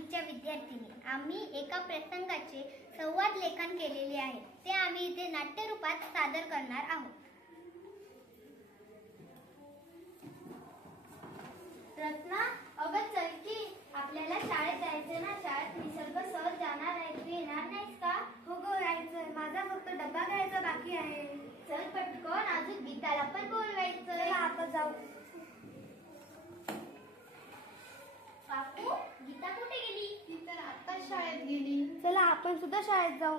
10वीच्या विद्यार्थिनी आम्ही एका प्रसंगाचे संवाद लेखन केलेले आहे ते आम्ही इथे नाट्य रूपात सादर करणार आहोत। रत्ना, अगं चल की आपल्याला शाळेत जायचं ना। शाळेत निसर्ग सहज जाणार आहे, तू येणार नाहीस का? हो गो, जायचंय, माझा फक्त डब्बा घ्यायचा बाकी आहे। चल पटकन, अजून गीताला पण बोलवायचं। चला आता जाऊ। काकू, गीता कुठे गेली? ती तर आता शाळेत गेली। चला आपण सुद्धा शाळेत जाऊ।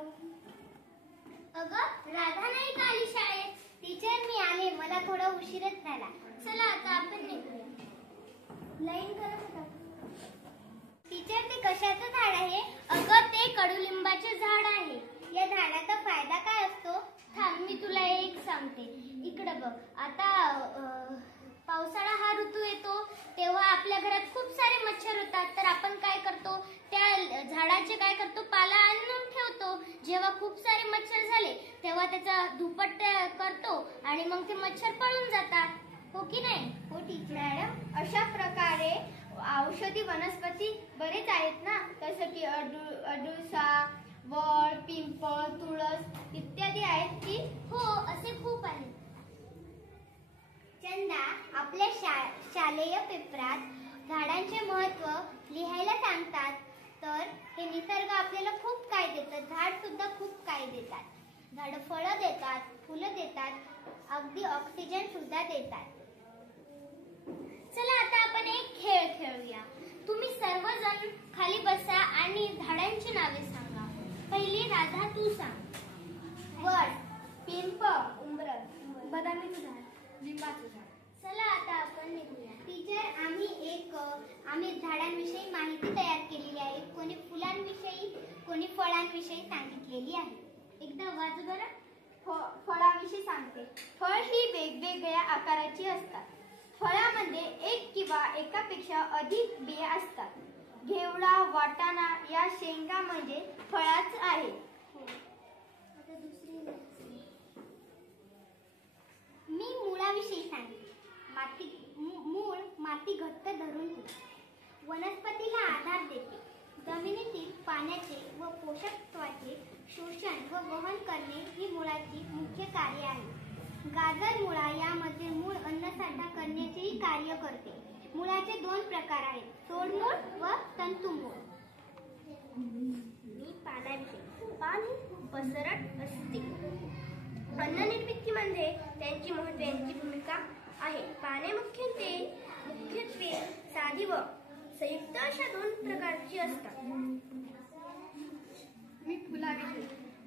अगं राधा नाही का आली शाळेत? टीचर मी आले, मला थोडा उशीरच झाला। चला आता आपण निघूया। लाईन करत होता टीचर, ते कशाचं झाड आहे? अगं ते कडुलिंबाचे झाड आहे। या झाडाचा फायदा काय असतो? थांब मी तुला एक सांगते, इकडे बघ। आता पावसाळा हा ऋतू येतो तेव्हा आपल्या घरात खूप सारे मच्छर होतात, तर आपण काय करतो, त्या झाडाचे काय करतो, पाला आणून ठेवतो। जेव्हा खूप सारे मच्छर झाले तेव्हा त्याचा धुपट करतो आणि मग ते मच्छर पळून जातात, हो की नाही? हो टीचर मॅडम, अशा प्रकारे औषधी वनस्पती बरेच आहेत ना, जसं की अडुळसा, वड, पिंपळ, तुळस इत्यादी आहेत की? हो, असे खूप आहेत। चंदा, आपल्या शालेय पेपरात झाडांचे महत्त्व लिहायला सांगतात, तर हे निसर्ग आपल्याला खूप काय देतात। झाड सुद्धा खूप काय देतात। झाड फळं देतात, फुलं देतात, अगदी ऑक्सिजन सुद्धा देतात। चला आता आपण एक खेळ खेळूया। तुम्ही सर्वजण खाली बसा आणि झाडांची नावे सांगा। पहिली राधा, तू सांग। वड, पिंपळ, उंबरं, बदामीचं झाड, लिंबाचं झाड। चला आता आपण निघूया। टीचर, आम्ही झाडांविषयी माहिती तयार केलेली आहे। कोणी फुलांविषयी, कोणी फळांविषयी सांगितलेली आहे। एकदा वाच बरं। फळाविषयी सांगते। फळ ही वेगवेगळ्या आकाराची असतात। फळामध्ये एक किंवा एकापेक्षा अधिक बिया असतात। घेवडा, वाटाणा या शेंगा म्हणजे फळाच आहे। मी मुळाविषयी सांगते। मूळ माती घट्ट धरून ठेवते, वनस्पतीला आधार देते, जमिनीतील पाण्याचे व पोषक तत्वाचे शोषण व वहन करणे ही मुळाची मुख्य कार्य आहे। गाजर मुळा यामध्ये मूळ अन्नसाठा करण्याचेही कार्य करते। मुळाचे 2 प्रकार आहेत, सोडमूळ व तंतुमूळ। मी पानाविषयी, पान ही पसरट असते। अन्ननिर्मितीमध्ये त्यांची महत्त्वाची भूमिका आहे। पाने मुख्यत्वे साधी व संयुक्त अशा 2 प्रकारची असतात। मी फुलाविषयी,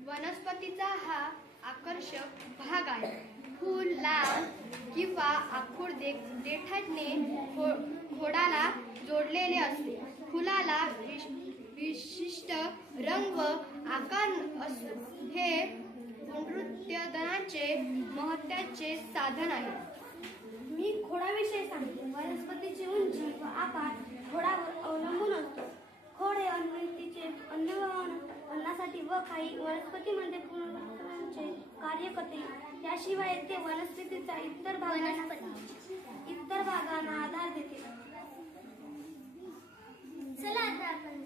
वनस्पतीचा हा आकर्षक भाग आहे। फूल लाल किंवा आखूड देठाने खोडाला जोडलेले असते। फुलाला विशिष्ट रंग व आकार असतो। हे पुनरुत्पादनाचे महत्त्वाचे साधन आहे। मी खोडाविषयी सांगते। वनस्पतीची उंची व आकार खोडावर अवलंबून असतो। खोड हे अन्नवहन, अन्नासाठी व काही वनस्पतीमध्ये पुनरुत्पादनाचे कार्य करते। याशिवाय ते वनस्पतीच्या इतर भागांना आधार देते। चला आता आपण